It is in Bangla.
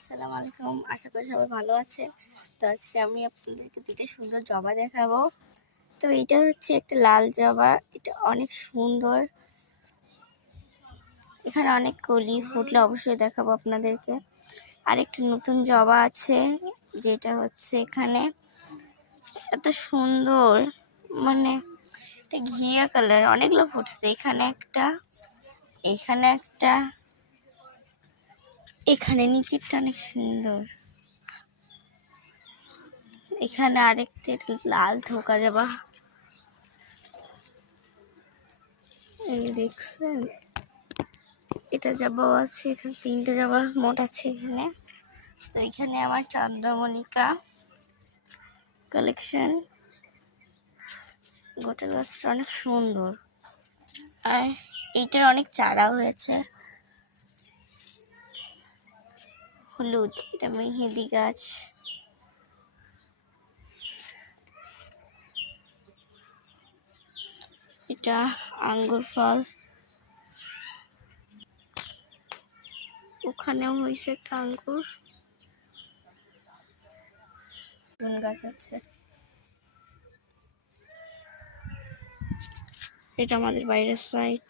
আসসালামু আলাইকুম। আশা করি সবাই ভালো আছে। তো আজকে আমি আপনাদেরকে দুটো সুন্দর জবা দেখাবো। তো এটা হচ্ছে একটা লাল জবা, এটা অনেক সুন্দর। এখানে অনেক কলি ফুটলে অবশ্যই দেখাবো আপনাদেরকে। আরেকটা নতুন জবা আছে, যেটা হচ্ছে এখানে এত সুন্দর, মানে এটা ঘিয়া কালার, অনেকগুলো ফুটছে। এখানে একটা, এখানে একটা, এখানে নিচেরটা অনেক সুন্দর। এখানে আরেকটা লাল থোকা জবা, এই দেখছেন, এটা জবাও আছে। এখানে তিনটে জবা মোট আছে এখানে। তো এখানে আমার চন্দ্রমল্লিকা কালেকশন। গোটা গাছটা অনেক সুন্দর, আর এইটার অনেক চারা হয়েছে। হলুদ, এটা মেহেদি গাছ। এটা আঙ্গুর ফল, ওখানেও হয়েছে একটা আঙ্গুর গাছ আছে। এটা আমাদের বাইরের সাইড।